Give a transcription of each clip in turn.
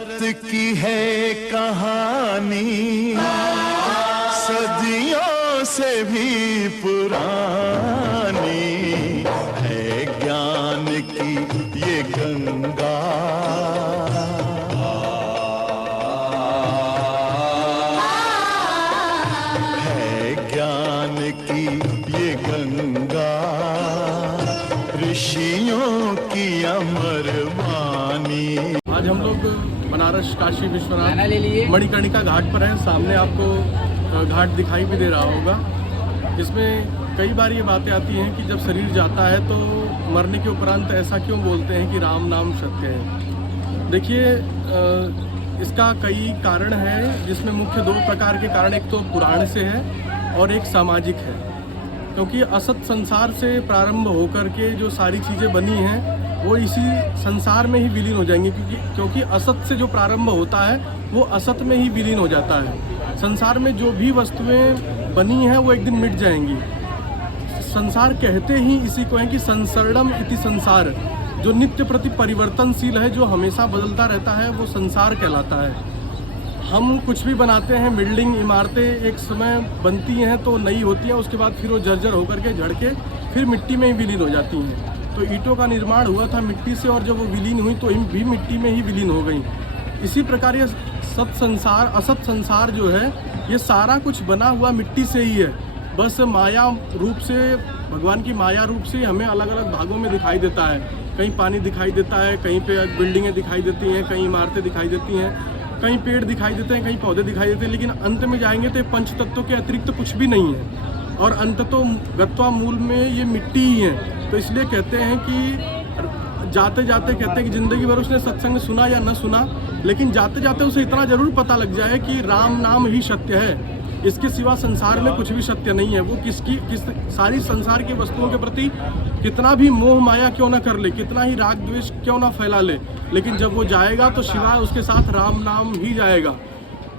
भारत की है कहानी सदियों से भी पुरानी है, ज्ञान की ये गंगा है, ज्ञान की ये गंगा ऋषियों की अमर वाणी। आज हम लोग बनारस काशी विश्वनाथ मणिकर्णिका घाट पर हैं। सामने आपको घाट दिखाई भी दे रहा होगा। इसमें कई बार ये बातें आती हैं कि जब शरीर जाता है तो मरने के उपरांत ऐसा क्यों बोलते हैं कि राम नाम सत्य है। देखिए, इसका कई कारण हैं, जिसमें मुख्य दो प्रकार के कारण, एक तो पुराण से है और एक सामाजिक है। क्योंकि असत संसार से प्रारंभ होकर के जो सारी चीज़ें बनी हैं वो इसी संसार में ही विलीन हो जाएंगी, क्योंकि असत से जो प्रारंभ होता है वो असत में ही विलीन हो जाता है। संसार में जो भी वस्तुएं बनी हैं वो एक दिन मिट जाएंगी। संसार कहते ही इसी को है कि संसरणम इति संसार, जो नित्य प्रति परिवर्तनशील है, जो हमेशा बदलता रहता है, वो संसार कहलाता है। हम कुछ भी बनाते हैं, बिल्डिंग इमारतें एक समय बनती हैं तो नई होती हैं, उसके बाद फिर वो जर्जर होकर के झड़ के फिर मिट्टी में ही विलीन हो जाती हैं। तो ईंटों का निर्माण हुआ था मिट्टी से, और जब वो विलीन हुई तो भी मिट्टी में ही विलीन हो गई। इसी प्रकार ये सत संसार, असत संसार जो है, ये सारा कुछ बना हुआ मिट्टी से ही है। बस माया रूप से, भगवान की माया रूप से हमें अलग अलग भागों में दिखाई देता है। कहीं पानी दिखाई देता है, कहीं पे बिल्डिंगें दिखाई देती हैं, कहीं इमारतें दिखाई देती हैं, कहीं पेड़ दिखाई देते हैं, कहीं पौधे दिखाई देते हैं, लेकिन अंत में जाएंगे तो पंच तत्वों के अतिरिक्त कुछ भी नहीं है। और अंततो गत्वा मूल में ये मिट्टी ही है। तो इसलिए कहते हैं कि जाते जाते कहते हैं कि ज़िंदगी भर उसने सत्संग सुना या न सुना, लेकिन जाते जाते उसे इतना ज़रूर पता लग जाए कि राम नाम ही सत्य है, इसके सिवा संसार में कुछ भी सत्य नहीं है। वो किस सारी संसार की वस्तुओं के प्रति कितना भी मोह माया क्यों ना कर ले, कितना ही राग द्वेष क्यों ना फैला ले, लेकिन जब वो जाएगा तो सिवाय उसके साथ राम नाम ही जाएगा,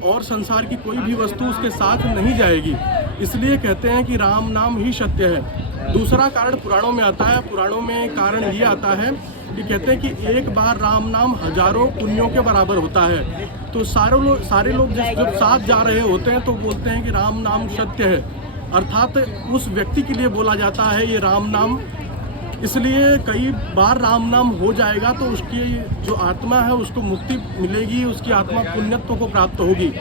और संसार की कोई भी वस्तु उसके साथ नहीं जाएगी। इसलिए कहते हैं कि राम नाम ही सत्य है। दूसरा कारण पुराणों में आता है। पुराणों में कारण ये आता है कि कहते हैं कि एक बार राम नाम हजारों पुण्यों के बराबर होता है। तो सारे लोग जब साथ जा रहे होते हैं तो बोलते हैं कि राम नाम सत्य है, अर्थात उस व्यक्ति के लिए बोला जाता है ये राम नाम। इसलिए कई बार राम नाम हो जाएगा तो उसकी जो आत्मा है उसको मुक्ति मिलेगी, उसकी आत्मा पुण्यत्व को प्राप्त होगी।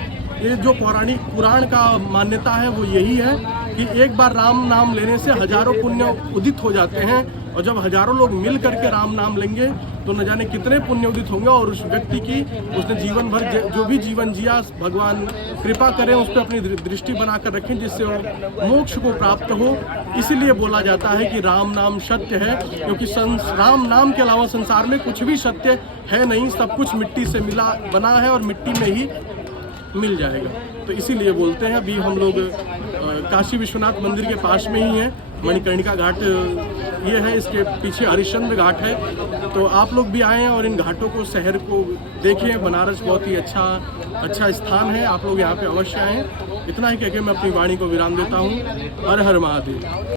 ये जो पुराण का मान्यता है वो यही है कि एक बार राम नाम लेने से हजारों पुण्य उदित हो जाते हैं, और जब हजारों लोग मिल करके राम नाम लेंगे तो न जाने कितने पुण्य उदित होंगे, और उस व्यक्ति की, उसने जीवन भर जो भी जीवन जिया, भगवान कृपा करें उस पर अपनी दृष्टि बनाकर रखें, जिससे वो मोक्ष को प्राप्त हो। इसीलिए बोला जाता है कि राम नाम सत्य है, क्योंकि राम नाम के अलावा संसार में कुछ भी सत्य है नहीं। सब कुछ मिट्टी से बना है और मिट्टी में ही मिल जाएगा। तो इसीलिए बोलते हैं। अभी हम लोग काशी विश्वनाथ मंदिर के पास में ही हैं। मणिकर्णिका घाट ये है, इसके पीछे हरिश्चंद्र घाट है। तो आप लोग भी आएँ और इन घाटों को, शहर को देखें। बनारस बहुत ही अच्छा स्थान है, आप लोग यहाँ पे अवश्य आएँ। इतना ही कहकर मैं अपनी वाणी को विराम देता हूँ। हर हर महादेव।